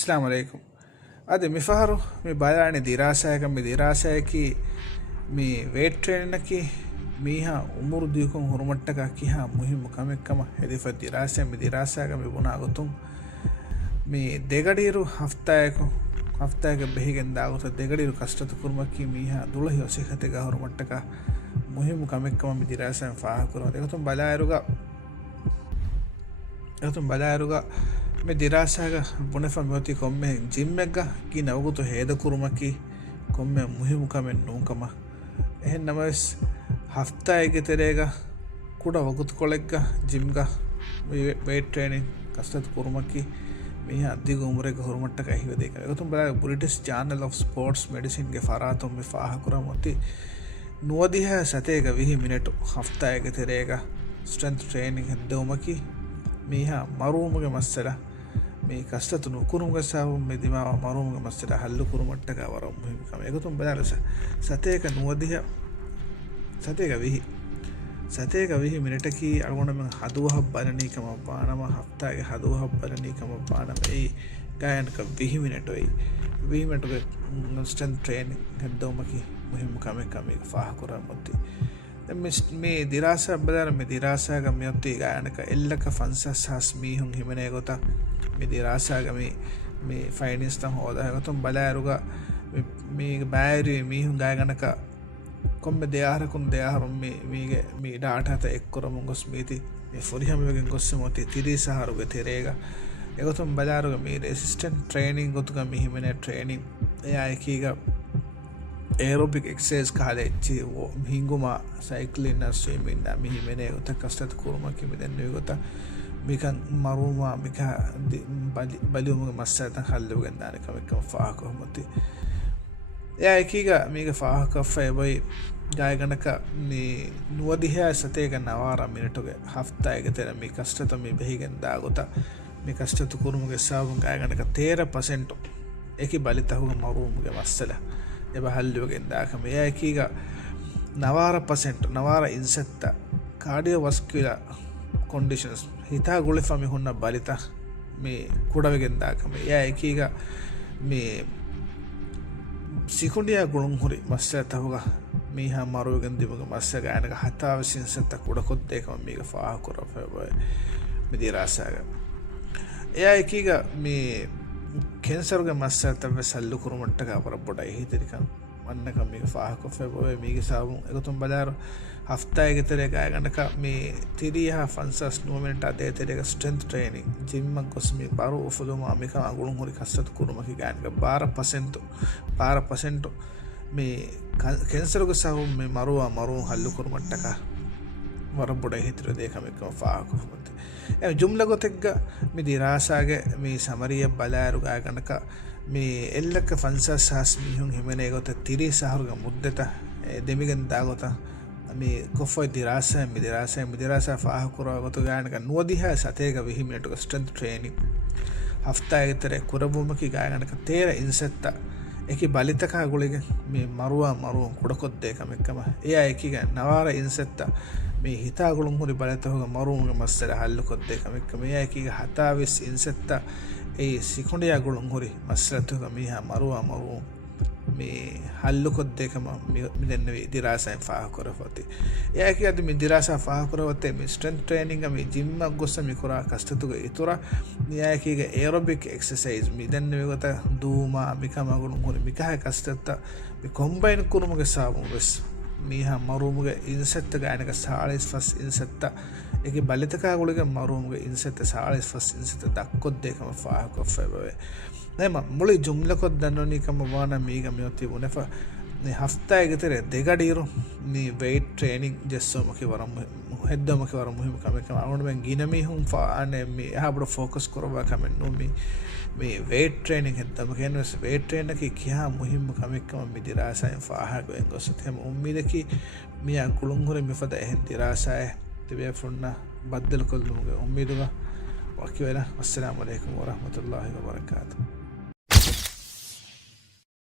السلام عليكم. أدي مفهرو مي بايعني دراسة مي دراسة كي مي ويت تريننگ كي ميها عمر ديكم هرمتك كيها مهم كم كم هدف الدراسة مي دراسة مي بنا قطن مي دعاريرو هفتاك بهيجن داغوت دعاريرو كستة كرمكي ميها دوله يوسيخته هرمتك مهم كم كم مي دراسة فاه كرو دكتم بلايروغا මේ දිරාසාග බුණෙෆා මෙවති කොම්මෙ ජිම්මෙක්ග කි නවගුතු හේද කුරුමකි කොම්මෙ මුහිමුකමෙන් නූකම එහෙන් නමස් හෆ්තායගෙ තෙරේග කුඩ වගුතු කොලෙක්ග ජිම්ග වේට් ට්‍රේනින් කස්තත් කුරුමකි මේ අධික උමරෙක හුරුමට්ටක හිව දෙක එකතුම් බලා British Journal of Sports Medicine ගේ ෆරාතුම් මේ ෆාහ කුරමොති නුවදිහ සතේග විහි මිනිටු හෆ්තායගෙ තෙරේග ස්ට්‍රෙන්ත් ට්‍රේනින් හෙද්දවමකි මීහා මරුවමගේ මස්සලා මේ කස්තතුණු කුරුමුගේ සාවුම් මේ දිමාව මරුවමගේ මස්සලා හල්ලු කුරුමට්ටක වරම් මුහිමකම එකතුම් බලාලස සතේක නුවදිහ සතේක විහි මිනිටකි අගොණම හදුවහ බලනීකම පානම හෆ්තාගේ හදුවහ බලනීකම පානම ඒ ගායනක විහි මිනිටොයි විහි මිනිටුගේ ස්ට්‍රෙන්ත් ට්‍රේනින් හෙද්දවමකි මුහිමකම කමේ ෆාහ කරමොති මේ දිරාසා බදාර මේ දිරාසාග මෙයොත්ති ගායනක එල්ලක ෆන්සස් හස් මීහුන් හිමනේ ගොත මේ දිරාසාග මේ ෆයිනස් තම හොදාගතුම් බලාරුග මේ බෑරි මීහුන් ගායනක කොම්බ දෙයාරකුන් දෙයාරුම් මේ ඩාටාත එක්කරමුන් ගොස් මීති මේ ෆොරිහමගෙන් ගොස්සමොති තිරිසහරුග තෙරේග එකතුම් බලාරුග මේ රෙසිස්ටන්ට් ට්‍රේනින් ගොතුක මිහිමනේ ට්‍රේනින් එයා එකීග aerobic exercise කාලෙච්චි හිංගුම සයික්ලින් ස්විමින් මිහි මෙනේ උත කස්තත් කුරුම කිමිදෙන්නේ ගොත මිකන් මරුමා මික බලියුමගේ මස්සත හල්ලු ගන්නාන කමක ෆාහ කොහොමති එයා එකීග මේක ෆාහ කෆේ බයි ගායගනක මේ නුවදිහා සතේක නවාර මිනිටුගේ හෆ්තායක තෙර මේ කස්තත මේ බෙහිගෙන් දාගොත මේ කස්තත කුරුමගේ සාවුන් ගායගනක 13% ඒකි බලිතහුගේ මරුමගේ මස්සලා එබ හල්ලුවගෙන් දාකම ඒකීග 9% නවාර ඉන්සෙත්ත කාඩියෝ වස්කියුලා කොන්ඩිෂන්ස් හිතා ගුලිෆමි හුන්න බලිත මේ කුඩවගෙන් දාකම ඒකීග මේ සිකුඩියා ගුණුන් හුරි මස්සය තහුග මීහා මරුවගෙන් දිමග මස්සය ගායනක හතාව සින්සෙත්ත කුඩකොත් දෙකම මේක ෆාහ කරපබයි මිදිරාසාග ඒකීග මේ කෙන්සරුගේ මස්සතව සල්ලු කුරුමට්ටක අපර පොඩයි හිතරිකම් වන්නකම් මේක ෆාහ කොෆේ බොය මේක සාවුන් එකතුම් බලාර හෆ්තායක තෙරේ ගායගනක මේ තිරියහ ෆන්සස් නුවමෙන්ට අදේ තෙරේක ස්ට්‍රෙන්ත් ට්‍රේනින් ජිම්මක් ගොස් මේ බරු උෆලුම අමික අගුණුන් හොරි කස්සත් කුරුමකි ගායනක 12% මේ කෙන්සරුගේ සාවුන් මේ මරුවන් හල්ලු කුරුමට්ටක වර පොඩයි හිතර දෙකම එකම ෆාහ කොෆේ ජුම්ල ගොතෙක්ග මේ දිරාසාගේ මේ සමරිය බලාරු ගායගනක මේ එල්ලක ෆන්සස් හස් මිහුන් හිමනේ ගොත තිරිසහරුග මුද්දත දෙමිගෙන් දාගොත මේ කොෆොයි දිරාසා ෆාහ කරව ගොත ගායනක නුවදිහා සතේක විහි මිනිටුක ස්ට්‍රෙන්ත් ට්‍රේනින් හෆ්තායක තෙර කුරබුමකි ගායනක තේර ඉන්සෙත්ත ඒකි බලිතකා ගුලිගේ මේ මරුවන් කුඩකොත් දෙකම එකම එයා ඒකීග නවාර ඉන්සෙත්ත මේ හිතාගුළුන් හොරි බලතහුග මරුවන්ගේ මස්සල හල්ලුකොත් දෙකම එකම එයා ඒකීග හතාවිස් ඉන්සෙත්ත ඒ සිකුඩියා ගුළුන් හොරි මස්සලතුග මීහා මරුවන් මේ හල්ලුකොත් දෙකම මිදෙන්නේ දිරාසයෙන් ෆාහ කරවති එයා ඒකී අද මේ දිරාසා ෆාහ කරවතේ මේ ස්ට්‍රෙන්ත් ට්‍රේනින්ග මේ ජිම්මක් ගොස්ස මේ කුරා කස්තතුග ඉතුර එයා ඒකීග aerobic exercise මිදෙන්නේ ගොත දූමා මිකම ගුළුන් හොරි මිකහ කස්තත්ත මේ කොම්බයින් කුරුමගේ සාවුන් වෙස් මීහා මරුමුගේ ඉන්සෙත්ත ගායනක 40% ඉන්සෙත්ත ඒකේ බලිතකා ගුලිගේ මරුමුගේ ඉන්සෙත්ත 40% ඉන්සෙත්ත දක්කොත් දෙකම ෆාහ කොෆේ බවේ නේම මුලි ජුම්ලකොත් දන්නෝනිකම වාන මීග මෙයොති වුනේෆා මේ හෆ්තායක තෙර දෙගඩීරු මේ වේට් ට්‍රේනින් ජෙස්සෝමකි වරම් හෙද්දමකි වරම් මුහිම කමක අනුන මෙන් ගිනමි හුම් ෆානේ මේ එහාබඩ ෆෝකස් කරවා කමෙන් නෝ මේ වේට් ට්‍රේනින් හෙද්දම කියනස් වේට් ට්‍රේනර් කි කියා මුහිම කමකම මිදිරාසයෙන් ෆාහ ගොෙන් ගොසත් හැම උම්මීදකි මියා කුළුන් හොරේ මෙෆද එහෙන් දිරාසය තිබේ ෆොන්න බද්දල් කොල්ලුගේ උම්මීදුගා වකි වෙලා අස්සලාමු අලයිකුම් වරහමතුල්ලාහි වබරකාතුහු